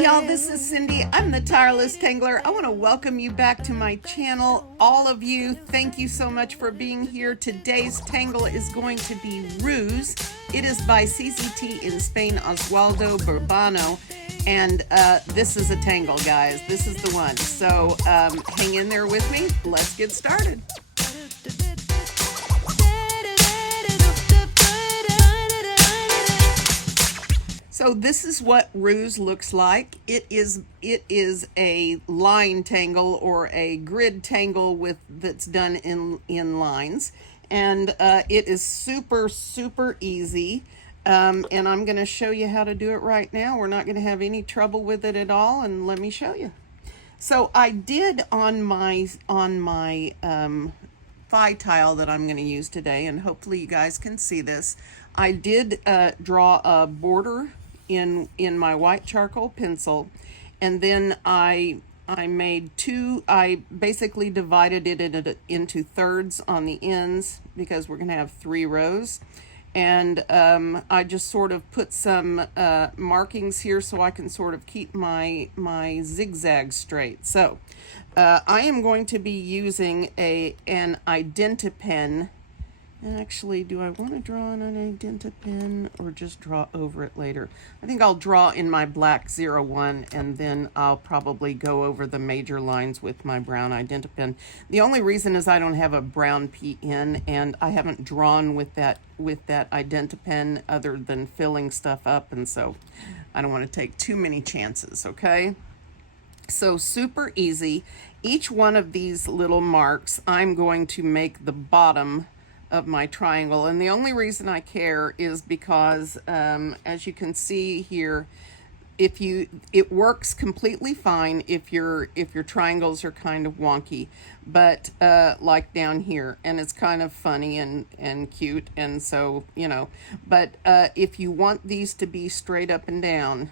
Hey y'all, this is Cyndee. I'm the Tireless Tangler. I want to welcome you back to my channel. All of you, thank you so much for being here. Today's tangle is going to be ROOS. It is by CCT in Spain, Oswaldo, Burnando. And this is a tangle, guys. This is the one. So hang in there with me. Let's get started. So this is what ROOS looks like. It is a line tangle or a grid tangle that's done in lines, and it is super easy. And I'm going to show you how to do it right now. We're not going to have any trouble with it at all, and let me show you. So I did on my thigh tile that I'm going to use today, and hopefully you guys can see this. I did draw a border in my white charcoal pencil, and then I made I basically divided it into thirds on the ends because we're gonna have 3 rows, and I just sort of put some markings here so I can sort of keep my zigzag straight. So I am going to be using an Identi-pen. And actually, do I want to draw on an Identi-pen or just draw over it later? I think I'll draw in my black 01, and then I'll probably go over the major lines with my brown Identi-pen. The only reason is I don't have a brown pen, and I haven't drawn with that Identi-pen other than filling stuff up, and so I don't want to take too many chances, okay? So super easy. Each one of these little marks, I'm going to make the bottom of my triangle, and the only reason I care is because as you can see here, it works completely fine if your triangles are kind of wonky, but like down here, and it's kind of funny and cute, and so but if you want these to be straight up and down,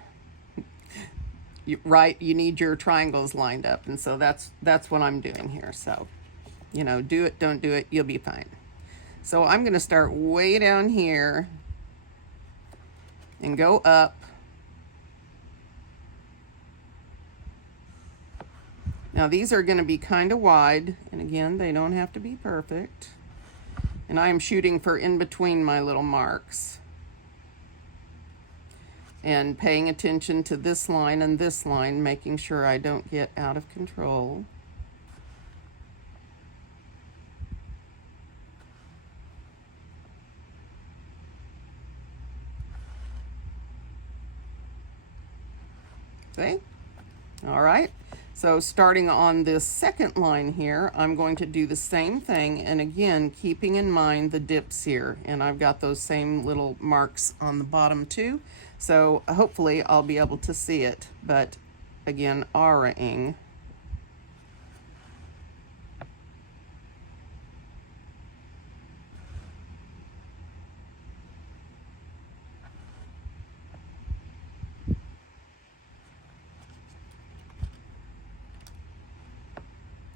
you need your triangles lined up, and so that's what I'm doing here. So do it, don't do it, you'll be fine. So I'm going to start way down here and go up. Now these are going to be kind of wide, and again, they don't have to be perfect. And I am shooting for in between my little marks. And paying attention to this line and this line, making sure I don't get out of control. Okay. All right, so starting on this second line here, I'm going to do the same thing, and again keeping in mind the dips here, and I've got those same little marks on the bottom too, so hopefully I'll be able to see it, but again, aura-ing.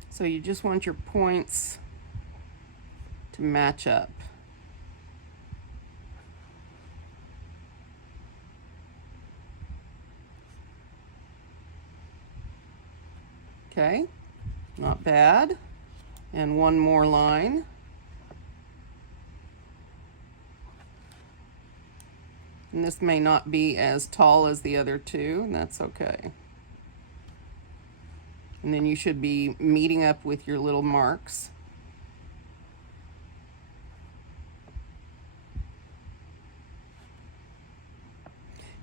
So you just want your points to match up. Okay, not bad. And one more line. And this may not be as tall as the other two, and that's okay. And then you should be meeting up with your little marks.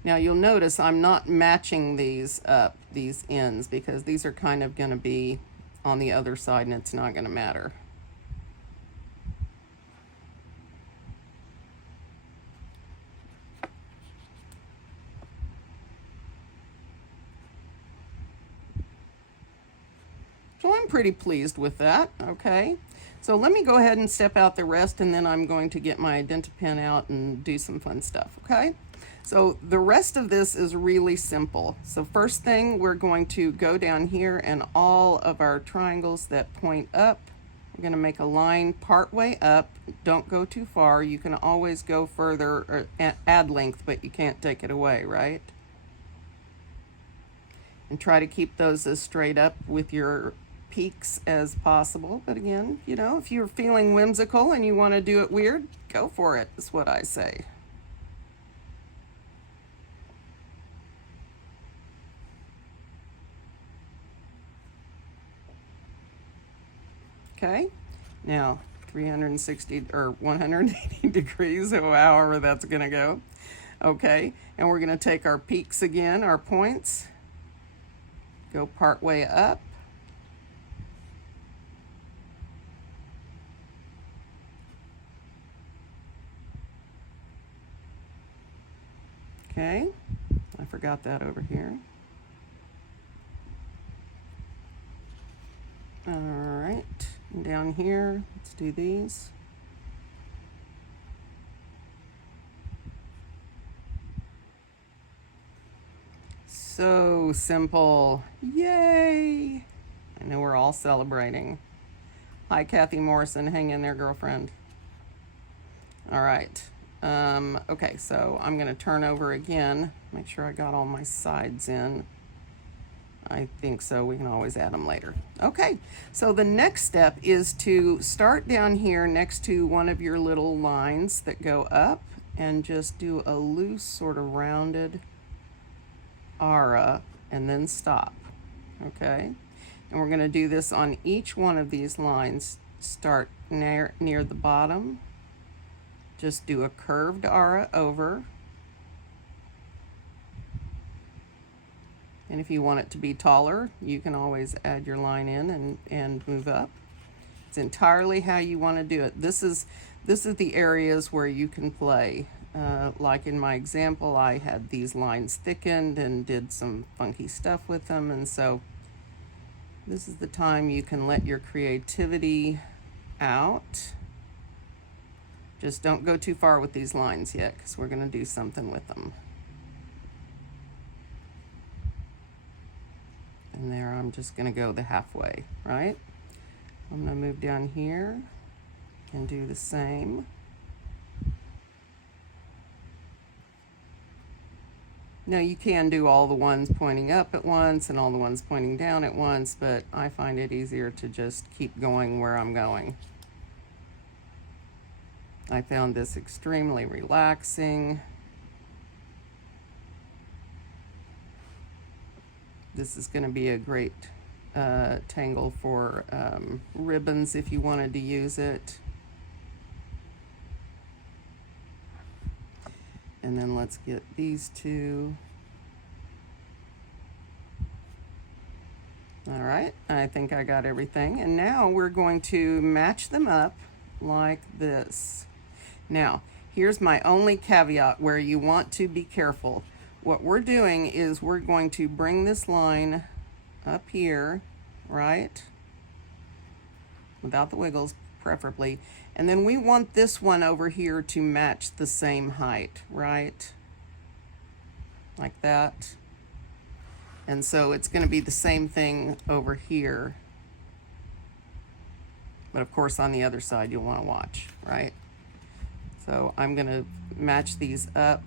Now you'll notice I'm not matching these up, these ends, because these are kind of going to be on the other side and it's not going to matter. So I'm pretty pleased with that, okay? So let me go ahead and step out the rest, and then I'm going to get my Identi-pen out and do some fun stuff, okay? So the rest of this is really simple. So first thing, we're going to go down here, and all of our triangles that point up, we're going to make a line part way up. Don't go too far. You can always go further or add length, but you can't take it away, right? And try to keep those as straight up with your peaks as possible. But again, you know, if you're feeling whimsical and you want to do it weird, go for it, is what I say. Okay, now 360 or 180 degrees, or however that's going to go. Okay, and we're going to take our peaks again, our points, go part way up. Okay, I forgot that over here. All right, down here, let's do these. So simple. Yay! I know we're all celebrating. Hi, Kathy Morrison. Hang in there, girlfriend. All right. Okay, so I'm going to turn over again. Make sure I got all my sides in. I think so. We can always add them later. Okay, so the next step is to start down here next to one of your little lines that go up and just do a loose, sort of rounded aura and then stop. Okay, and we're going to do this on each one of these lines. Start near the bottom. Just do a curved aura over. And if you want it to be taller, you can always add your line in and move up. It's entirely how you want to do it. This is the areas where you can play. Like in my example, I had these lines thickened and did some funky stuff with them. And so this is the time you can let your creativity out. Just don't go too far with these lines yet, because we're going to do something with them. And there, I'm just going to go the halfway, right? I'm going to move down here and do the same. Now, you can do all the ones pointing up at once and all the ones pointing down at once, but I find it easier to just keep going where I'm going. I found this extremely relaxing. This is going to be a great tangle for ribbons if you wanted to use it. And then let's get these two. All right, I think I got everything. And now we're going to match them up like this. Now, here's my only caveat where you want to be careful. What we're doing is we're going to bring this line up here, right? Without the wiggles, preferably. And then we want this one over here to match the same height, right? Like that. And so it's going to be the same thing over here. But of course, on the other side, you'll want to watch, right? So I'm going to match these up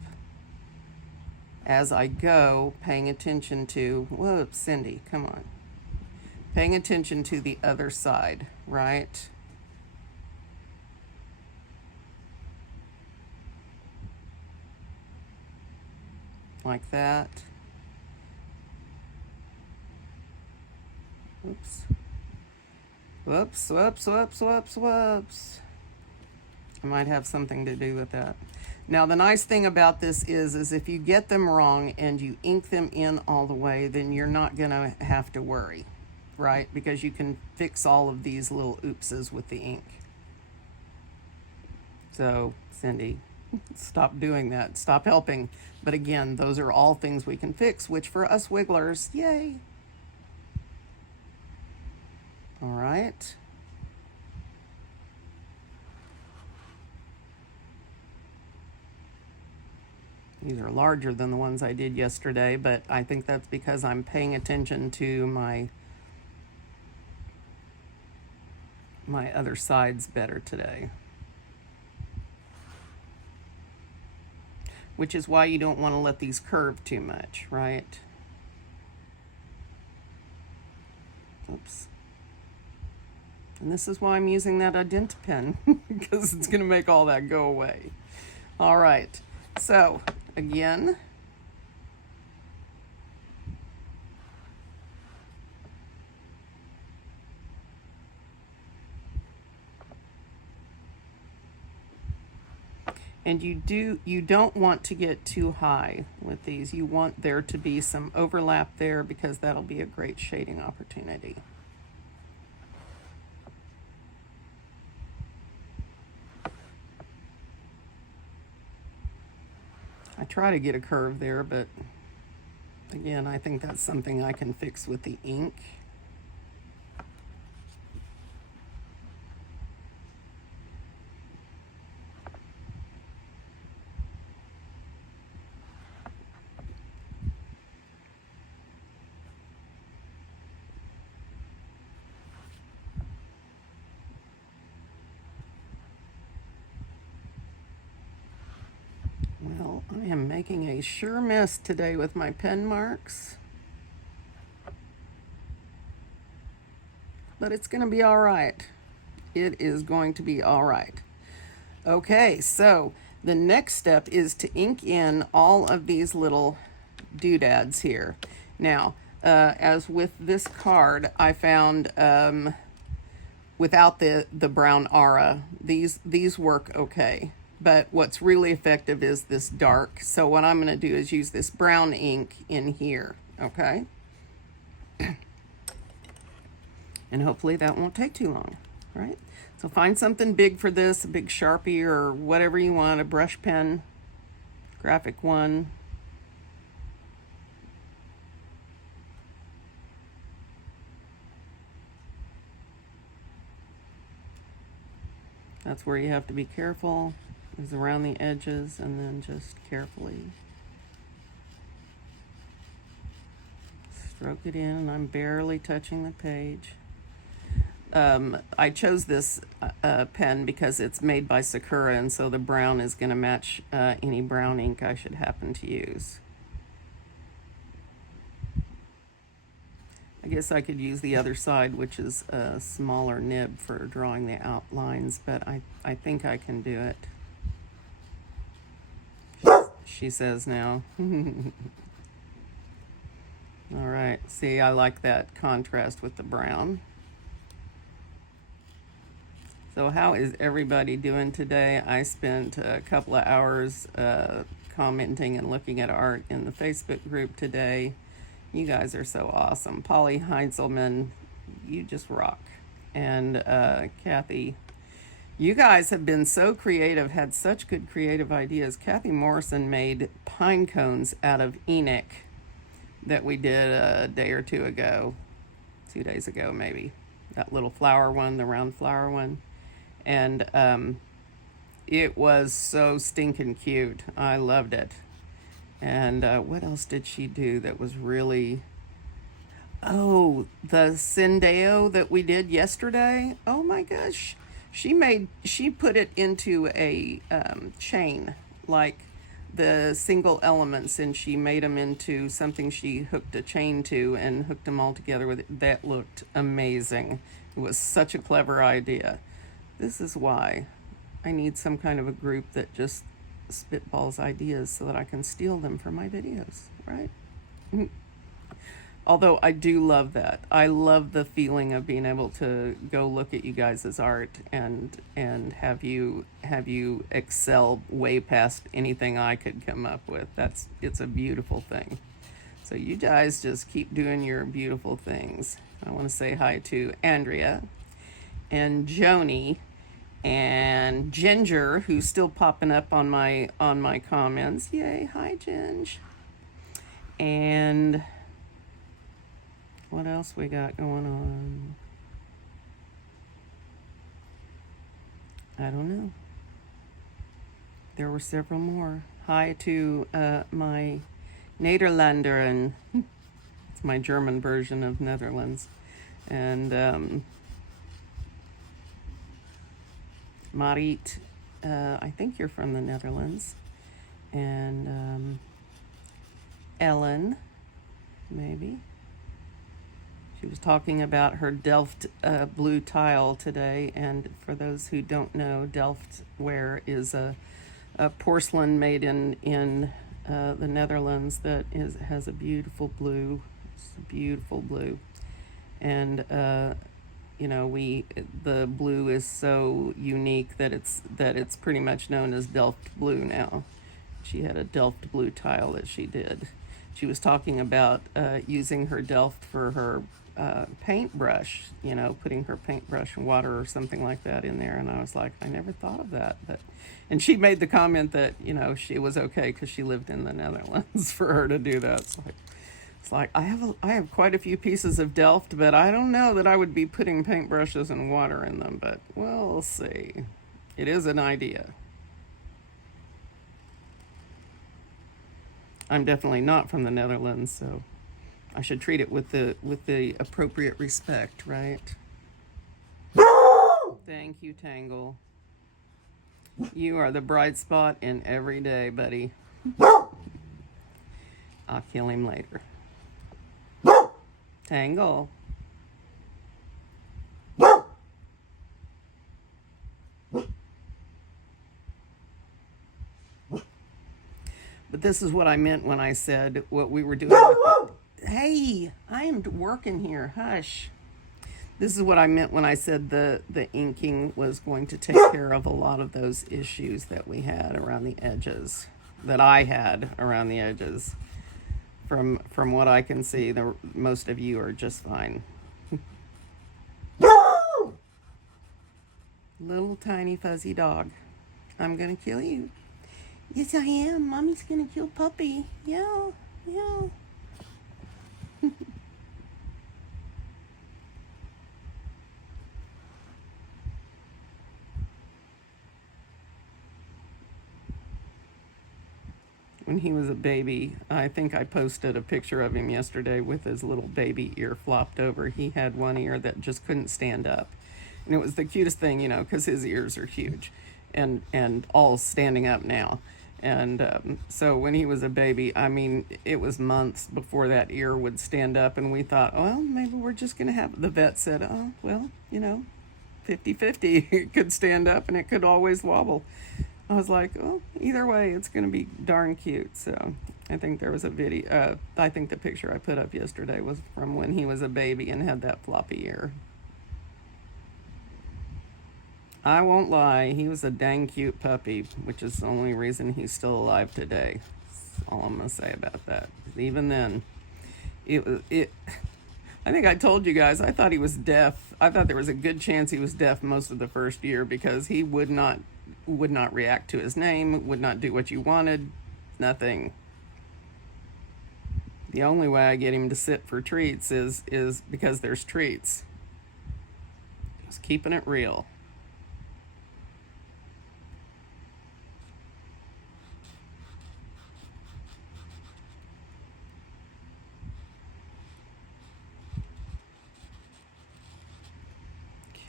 as I go, paying attention to, whoops, Cyndee, come on. Paying attention to the other side, right? Like that. Whoops. Whoops, whoops, whoops, whoops, whoops. I might have something to do with that. Now, the nice thing about this is if you get them wrong and you ink them in all the way, then you're not going to have to worry, right? Because you can fix all of these little oopses with the ink. So, Cyndee, stop doing that. Stop helping. But again, those are all things we can fix, which for us wigglers, yay. All right. These are larger than the ones I did yesterday, but I think that's because I'm paying attention to my other sides better today. Which is why you don't want to let these curve too much, right? Oops. And this is why I'm using that ident pen, because it's going to make all that go away. All right, so again, and you don't want to get too high with these. You want there to be some overlap there, because that'll be a great shading opportunity. I try to get a curve there, but again, I think that's something I can fix with the ink. Well, I am making a sure mess today with my pen marks, but it's going to be all right. It is going to be all right. Okay, so the next step is to ink in all of these little doodads here. Now, as with this card, I found without the brown aura, these work okay. But what's really effective is this dark. So what I'm going to do is use this brown ink in here, okay? And hopefully that won't take too long, right? So find something big for this, a big Sharpie or whatever you want, a brush pen, graphic one. That's where you have to be careful, is around the edges, and then just carefully stroke it in, and I'm barely touching the page. I chose this pen because it's made by Sakura, and so the brown is going to match any brown ink I should happen to use. I guess I could use the other side, which is a smaller nib for drawing the outlines, but I think I can do it. She says now. All right, see, I like that contrast with the brown. So how is everybody doing today? I spent a couple of hours commenting and looking at art in the Facebook group today. You guys are so awesome. Polly Heinzelman, you just rock. And Kathy, you guys have been so creative, had such good creative ideas. Kathy Morrison made pine cones out of Enoch that we did a day or two ago, 2 days ago maybe. That little flower one, the round flower one. And it was so stinking cute. I loved it. And what else did she do that was really... Oh, the Cyndee that we did yesterday. Oh my gosh. She put it into a chain, like the single elements, and she made them into something she hooked a chain to and hooked them all together with it. That looked amazing. It was such a clever idea. This is why I need some kind of a group that just spitballs ideas so that I can steal them for my videos, right? Although I do love that. I love the feeling of being able to go look at you guys' art and have you excel way past anything I could come up with. It's a beautiful thing. So you guys just keep doing your beautiful things. I want to say hi to Andrea and Joni and Ginger, who's still popping up on my comments. Yay, hi Ginge. And what else we got going on? I don't know. There were several more. Hi to my Nederlander, and it's my German version of Netherlands. And Marit, I think you're from the Netherlands. And Ellen, maybe. She was talking about her Delft blue tile today, and for those who don't know, Delft ware is a porcelain made in the Netherlands that has a beautiful blue. It's a beautiful blue, and you know, the blue is so unique that it's pretty much known as Delft blue now. She had a Delft blue tile that she did. She was talking about using her Delft for her paintbrush, you know, putting her paintbrush and water or something like that in there. And I was like, I never thought of that. And she made the comment that, you know, she was okay because she lived in the Netherlands for her to do that. It's like I have quite a few pieces of Delft, but I don't know that I would be putting paintbrushes and water in them. But we'll see. It is an idea. I'm definitely not from the Netherlands, so I should treat it with the appropriate respect, right? Thank you, Tangle. You are the bright spot in every day, buddy. I'll kill him later. Tangle. But this is what I meant when I said what we were doing. Hey, I am working here. Hush. This is what I meant when I said the inking was going to take care of a lot of those issues that we had around the edges, that I had around the edges. From what I can see, most of you are just fine. Little tiny fuzzy dog. I'm gonna kill you. Yes, I am. Mommy's gonna kill Puppy. Yeah, yeah. When he was a baby, I think I posted a picture of him yesterday with his little baby ear flopped over. He had one ear that just couldn't stand up. And it was the cutest thing, you know, because his ears are huge and all standing up now. And so when he was a baby, I mean, it was months before that ear would stand up. And we thought, well, maybe we're just going to have, the vet said, oh, well, you know, 50-50. It could stand up and it could always wobble. I was like, oh, either way, it's going to be darn cute. So I think there was a video. I think the picture I put up yesterday was from when he was a baby and had that floppy ear. I won't lie, he was a dang cute puppy, which is the only reason he's still alive today. That's all I'm going to say about that. Even then, I think I told you guys, I thought he was deaf. I thought there was a good chance he was deaf most of the first year because he would not react to his name, would not do what you wanted, nothing. The only way I get him to sit for treats is because there's treats. Just keeping it real.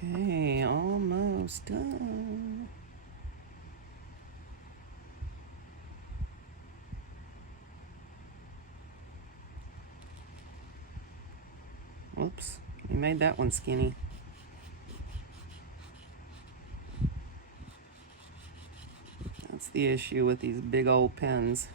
Okay, almost done. Oops, you made that one skinny. That's the issue with these big old pens.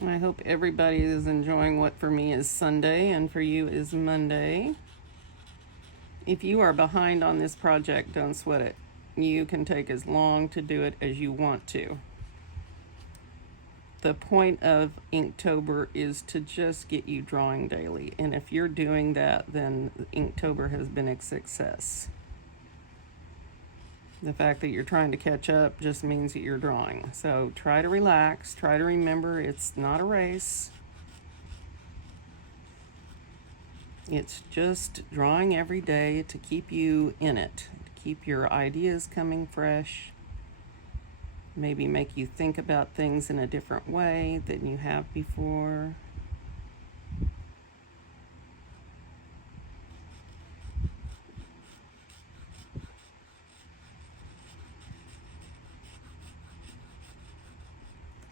I hope everybody is enjoying what for me is Sunday and for you is Monday. If you are behind on this project, don't sweat it. You can take as long to do it as you want to. The point of Inktober is to just get you drawing daily. And if you're doing that, then Inktober has been a success. The fact that you're trying to catch up just means that you're drawing. So try to relax. Try to remember it's not a race. It's just drawing every day to keep you in it, to keep your ideas coming fresh. maybe make you think about things in a different way than you have before.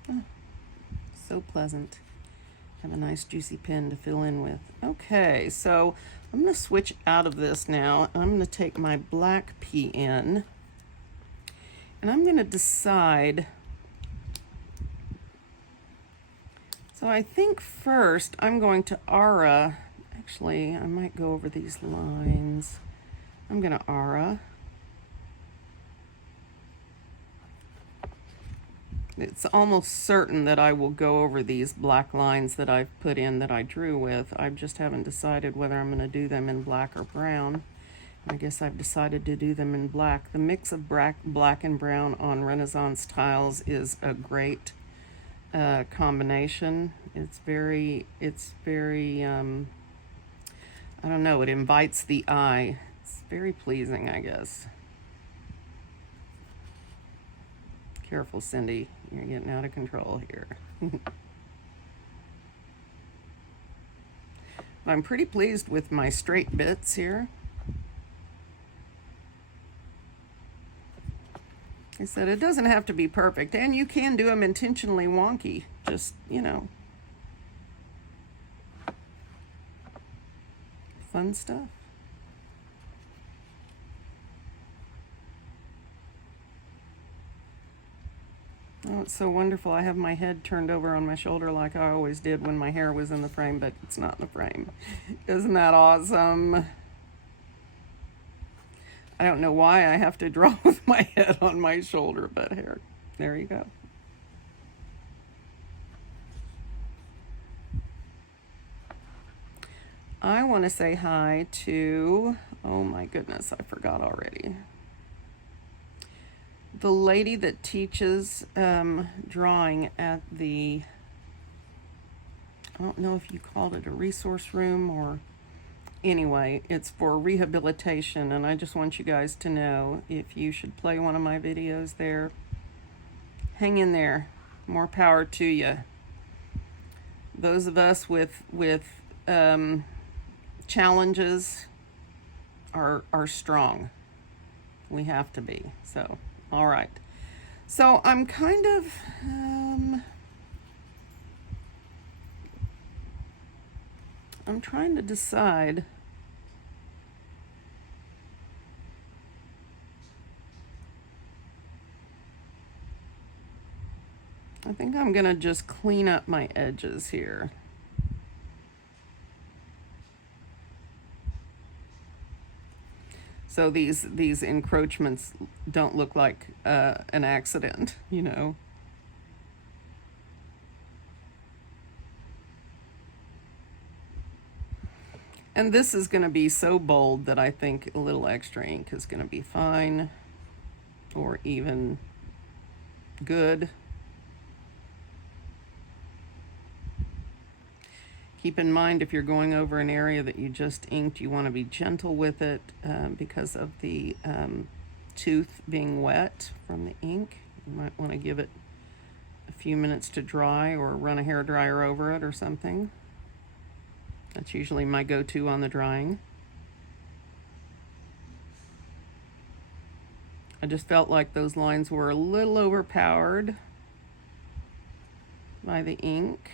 Oh, so pleasant. Have a nice juicy pen to fill in with. Okay, so I'm going to switch out of this now. I'm going to take my black pen and I'm going to decide. So I think first I'm going to aura. Actually, I might go over these lines. I'm going to aura. It's almost certain that I will go over these black lines that I've put in that I drew with. I just haven't decided whether I'm going to do them in black or brown. I guess I've decided to do them in black. The mix of black and brown on Renaissance tiles is a great combination. It's very, I don't know, it invites the eye. It's very pleasing, I guess. Careful, Cyndee. You're getting out of control here. I'm pretty pleased with my straight bits here. I said it doesn't have to be perfect, and you can do them intentionally wonky. Just, you know, fun stuff. Oh, it's so wonderful. I have my head turned over on my shoulder like I always did when my hair was in the frame, but it's not in the frame. Isn't that awesome? I don't know why I have to draw with my head on my shoulder, but here, there you go. I want to say hi to, oh my goodness, I forgot already. The lady that teaches drawing at the, I don't know if you called it a resource room or, anyway, it's for rehabilitation, and I just want you guys to know if you should play one of my videos there, hang in there. More power to you. Those of us with challenges are strong. We have to be. So, all right. So I'm kind of I'm trying to decide. I think I'm gonna just clean up my edges here. So these encroachments don't look like an accident, you know. And this is going to be so bold that I think a little extra ink is going to be fine, or even good. Keep in mind, if you're going over an area that you just inked, you want to be gentle with it because of the tooth being wet from the ink. You might want to give it a few minutes to dry or run a hairdryer over it or something. That's usually my go-to on the drying. I just felt like those lines were a little overpowered by the ink.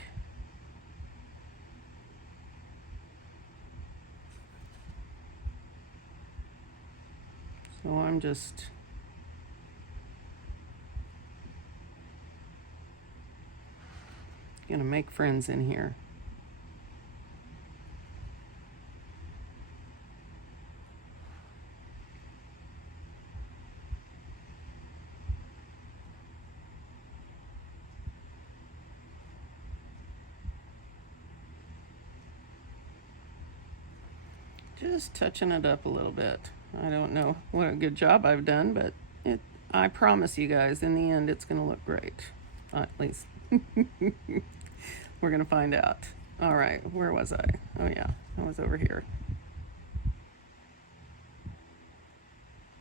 So I'm just gonna make friends in here. Just touching it up a little bit. I don't know what a good job I've done, but I promise you guys, in the end, it's going to look great. At least. We're going to find out. All right, where was I? Oh, yeah, I was over here.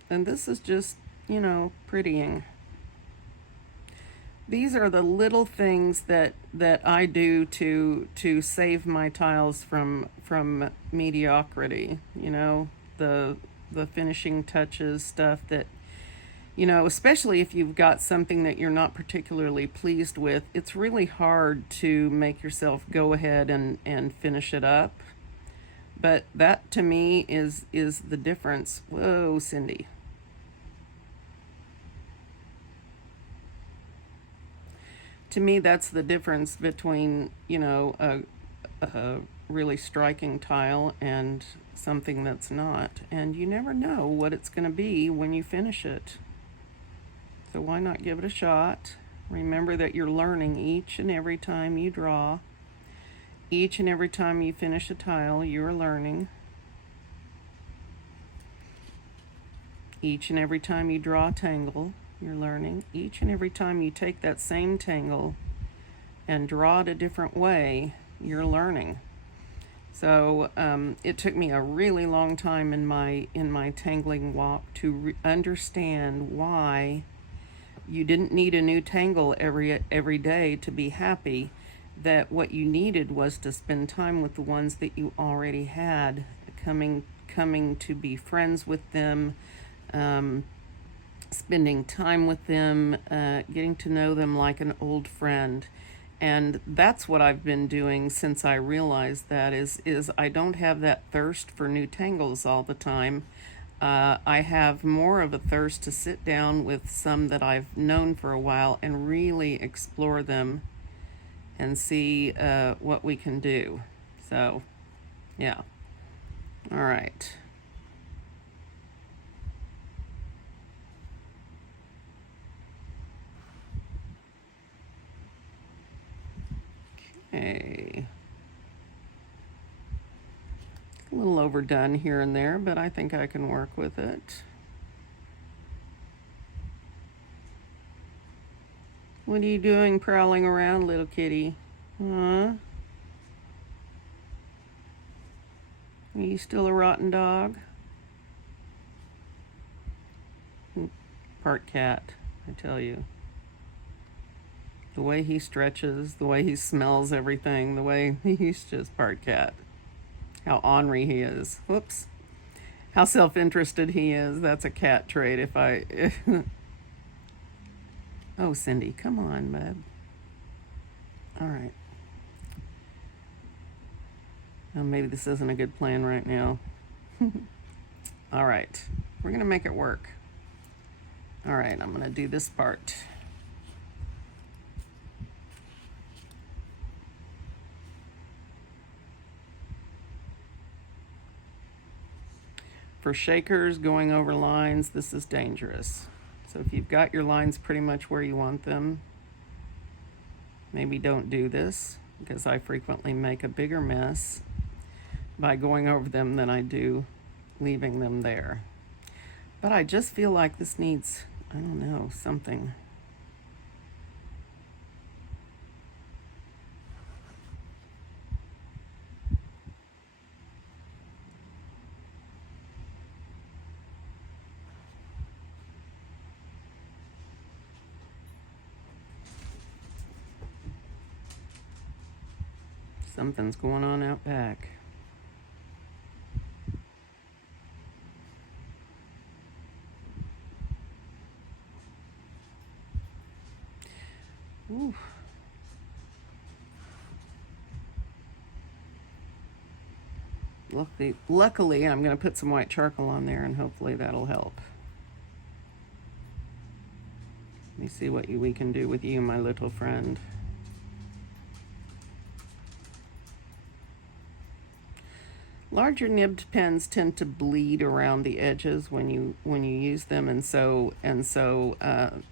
And this is just, you know, prettying. these are the little things that I do to save my tiles from mediocrity. You know, the finishing touches stuff that, you know, especially if you've got something that you're not particularly pleased with, it's really hard to make yourself go ahead and finish it up. But that to me is the difference. Whoa, Cyndee. To me, that's the difference between, you know, a really striking tile and something that's not. And you never know what it's going to be when you finish it. So why not give it a shot? Remember that you're learning each and every time you draw. Each and every time you finish a tile, you're learning. Each and every time you draw a tangle, you're learning. Each and every time you take that same tangle and draw it a different way, you're learning. So it took me a really long time in my tangling walk to understand why you didn't need a new tangle every day to be happy. That what you needed was to spend time with the ones that you already had, coming to be friends with them, spending time with them, getting to know them like an old friend. And that's what I've been doing since I realized that is I don't have that thirst for new tangles all the time. I have more of a thirst to sit down with some that I've known for a while and really explore them and see what we can do. So, yeah. All right. Okay. A little overdone here and there, but I think I can work with it. What are you doing prowling around, little kitty? Huh? Are you still a rotten dog? Part cat, I tell you. The way he stretches, the way he smells everything, the way he's just part cat. How ornery he is. Whoops. How self-interested he is. That's a cat trait. Oh, Cyndee, come on, bud. All right. Oh, maybe this isn't a good plan right now. All right. We're going to make it work. All right, I'm going to do this part. For shakers going over lines, this is dangerous. So if you've got your lines pretty much where you want them, maybe don't do this, because I frequently make a bigger mess by going over them than I do leaving them there. But I just feel like this needs, I don't know, something. Something's going on out back. Ooh. Luckily, I'm going to put some white charcoal on there, and hopefully that'll help. Let me see what we can do with you, my little friend. Larger nibbed pens tend to bleed around the edges when you use them, and so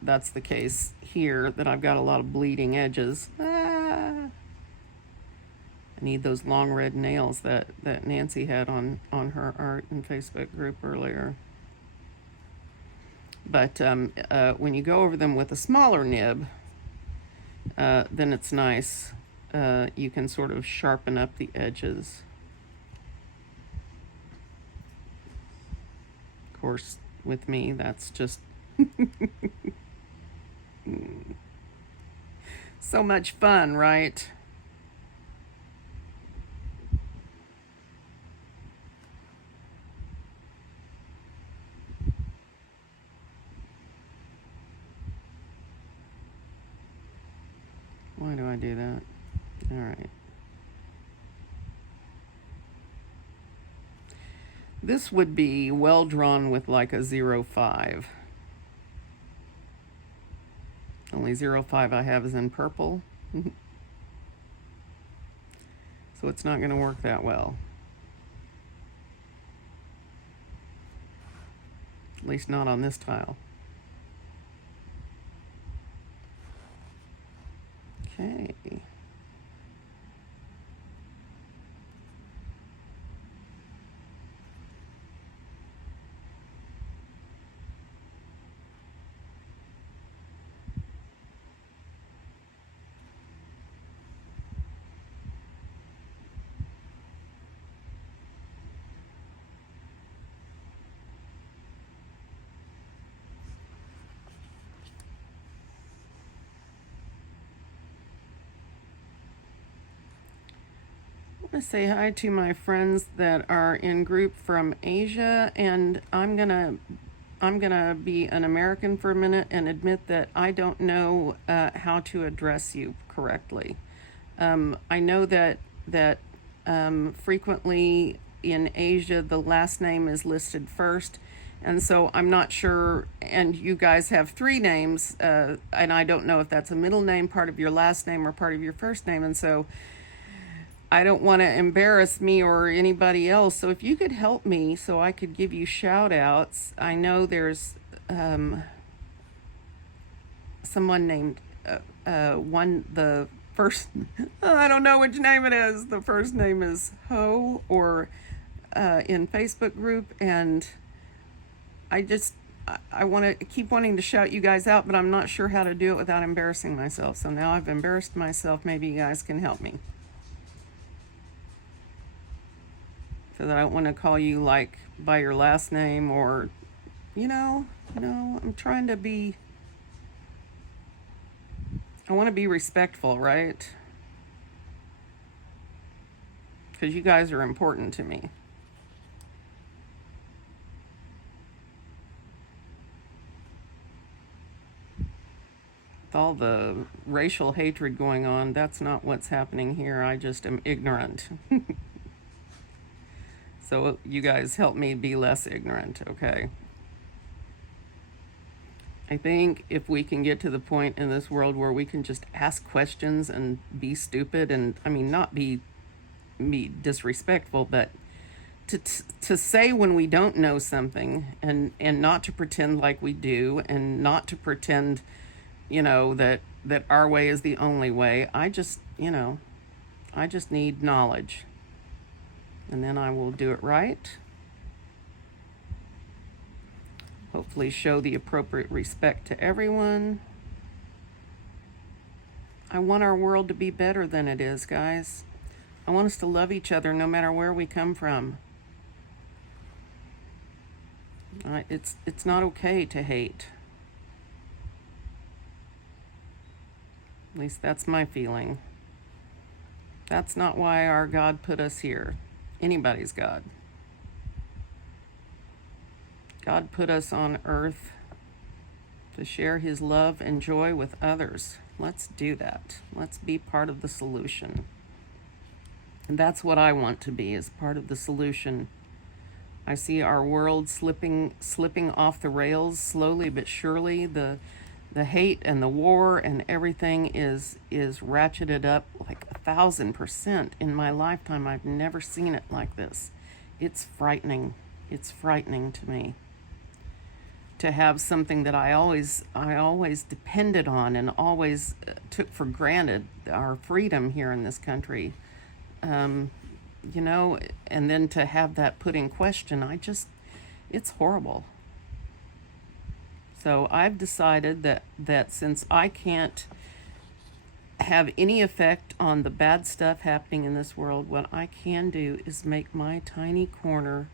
that's the case here. That I've got a lot of bleeding edges. I need those long red nails that Nancy had on her art and Facebook group earlier. But when you go over them with a smaller nib, then it's nice. You can sort of sharpen up the edges. Of course, with me, that's just So much fun, right? Why do I do that? All right. This would be well drawn with like a 0.5. Only 0.5 I have is in purple. So it's not going to work that well. At least not on this tile. Okay. I want to say hi to my friends that are in group from Asia, and I'm gonna be an American for a minute and admit that I don't know how to address you correctly. I know that frequently in Asia the last name is listed first, and so I'm not sure. And you guys have three names, and I don't know if that's a middle name, part of your last name, or part of your first name, and so I don't want to embarrass me or anybody else. So if you could help me so I could give you shout outs. I know there's someone named the first, I don't know which name it is. The first name is Ho, or in Facebook group. And I want to keep wanting to shout you guys out, but I'm not sure how to do it without embarrassing myself. So now I've embarrassed myself. Maybe you guys can help me. Because I don't want to call you like by your last name, or I'm trying to be, I want to be respectful, right? Because you guys are important to me. With all the racial hatred going on, that's not what's happening here. I just am ignorant. So you guys help me be less ignorant, okay? I think if we can get to the point in this world where we can just ask questions and be stupid, and I mean, not be disrespectful, but to say when we don't know something, and not to pretend like we do, and not to pretend, that our way is the only way. I just need knowledge. And then I will do it right. Hopefully show the appropriate respect to everyone. I want our world to be better than it is, guys. I want us to love each other no matter where we come from. It's not okay to hate. At least that's my feeling. That's not why our God put us here. Anybody's God. God put us on earth to share his love and joy with others. Let's do that. Let's be part of the solution. And that's what I want to be, is part of the solution. I see our world slipping off the rails slowly but surely. The hate and the war and everything is ratcheted up like 1,000% in my lifetime. I've never seen it like this. It's frightening. It's frightening to me to have something that I always depended on and always took for granted, our freedom here in this country. And then to have that put in question, it's horrible. So I've decided that since I can't have any effect on the bad stuff happening in this world, what I can do is make my tiny corner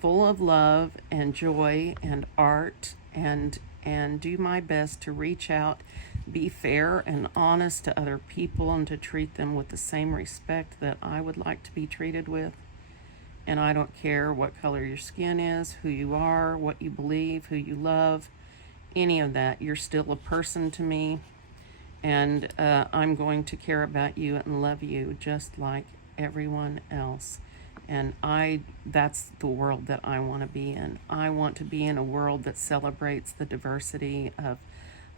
full of love and joy and art and and do my best to reach out, be fair and honest to other people, and to treat them with the same respect that I would like to be treated with. And I don't care what color your skin is, who you are, what you believe, who you love, any of that. You're still a person to me, and I'm going to care about you and love you just like everyone else. And that's the world that I want to be in. I want to be in a world that celebrates the diversity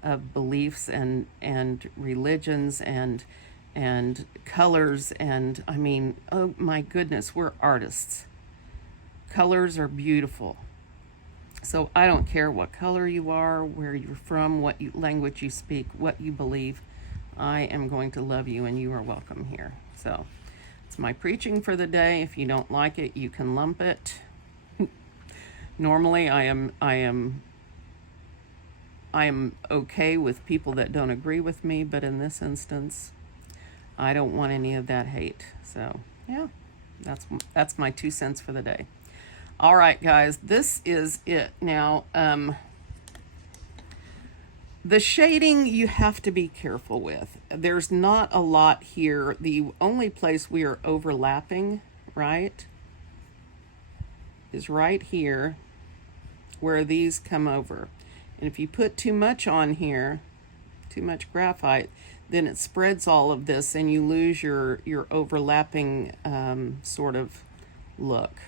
of beliefs and religions and colors. And I mean, oh my goodness, we're artists. Colors are beautiful. So I don't care what color you are, where you're from, what language you speak, what you believe. I am going to love you, and you are welcome here. So it's my preaching for the day. If you don't like it, you can lump it. Normally I am okay with people that don't agree with me, but in this instance, I don't want any of that hate. So yeah, that's my 2 cents for the day. All right, guys, this is it. Now, the shading you have to be careful with. There's not a lot here. The only place we are overlapping, right, is right here where these come over. And if you put too much on here, too much graphite, then it spreads all of this and you lose your overlapping sort of look.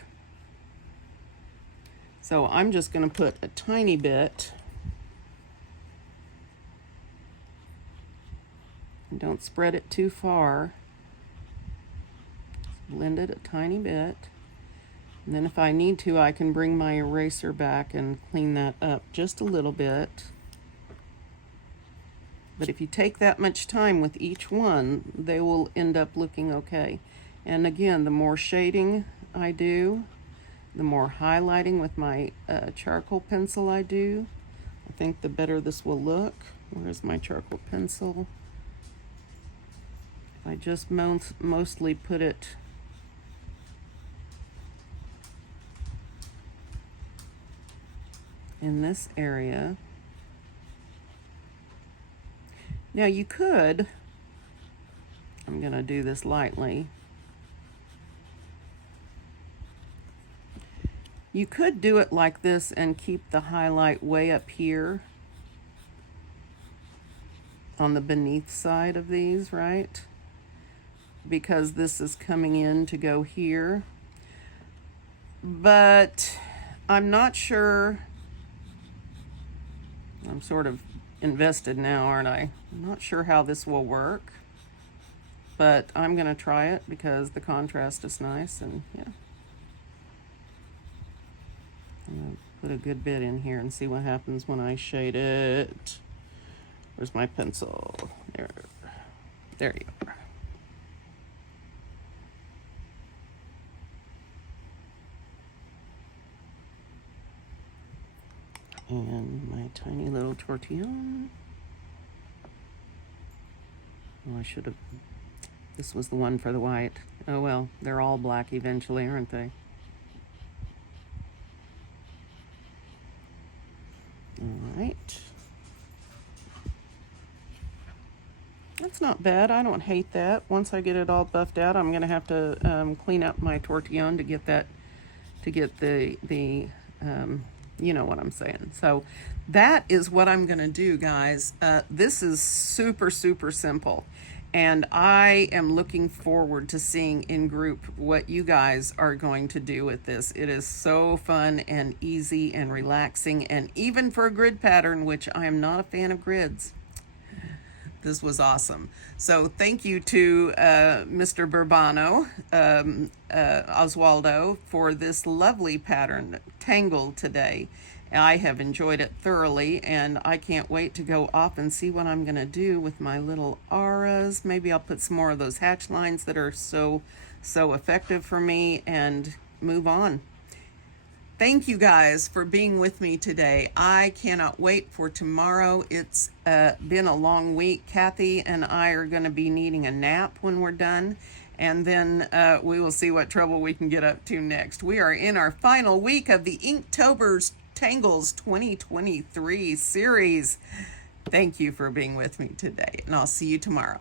So I'm just going to put a tiny bit. Don't spread it too far. Just blend it a tiny bit. And then if I need to, I can bring my eraser back and clean that up just a little bit. But if you take that much time with each one, they will end up looking okay. And again, the more shading I do, the more highlighting with my charcoal pencil I do, I think the better this will look. Where's my charcoal pencil? I just mostly put it in this area. Now you could, I'm going to do this lightly. You could do it like this and keep the highlight way up here on the beneath side of these, right? Because this is coming in to go here. But I'm not sure. I'm sort of invested now, aren't I? I'm not sure how this will work, but I'm going to try it because the contrast is nice. And yeah, I'm going to put a good bit in here and see what happens when I shade it. Where's my pencil? There you are. And my tiny little tortillon. Oh, I should have, this was the one for the white. Oh well, they're all black eventually, aren't they? All right. That's not bad. I don't hate that. Once I get it all buffed out, I'm gonna have to clean up my tortillon to get that, to get the you know what I'm saying. So that is what I'm gonna do, guys. This is super, super simple. And I am looking forward to seeing in group what you guys are going to do with this. It is so fun and easy and relaxing, and even for a grid pattern, which I am not a fan of grids. This was awesome. So thank you to Mr. Burnando, Oswaldo, for this lovely pattern, Tangle, today. I have enjoyed it thoroughly, and I can't wait to go off and see what I'm going to do with my little auras. Maybe I'll put some more of those hatch lines that are so effective for me and move on. Thank you guys for being with me today. I cannot wait for tomorrow. It's been a long week. Kathy and I are going to be needing a nap when we're done, and then we will see what trouble we can get up to next. We are in our final week of the Inktober Tangles 2023 series. Thank you for being with me today, and I'll see you tomorrow.